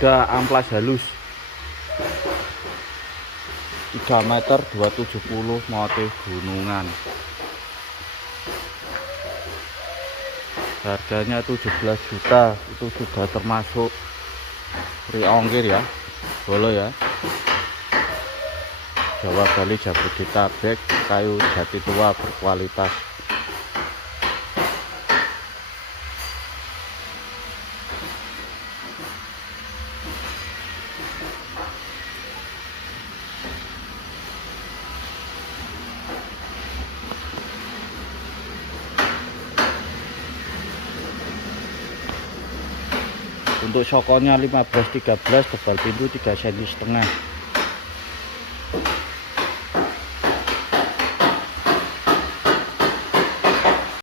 Ada amplas halus 3 meter 270 motif gunungan. Harganya 17 juta. Itu sudah termasuk free ongkir ya, boleh ya. Jawa Bali Jabodetabek, kayu jati tua berkualitas. Untuk sokonya 15-13, tebal pintu 3,5 cm.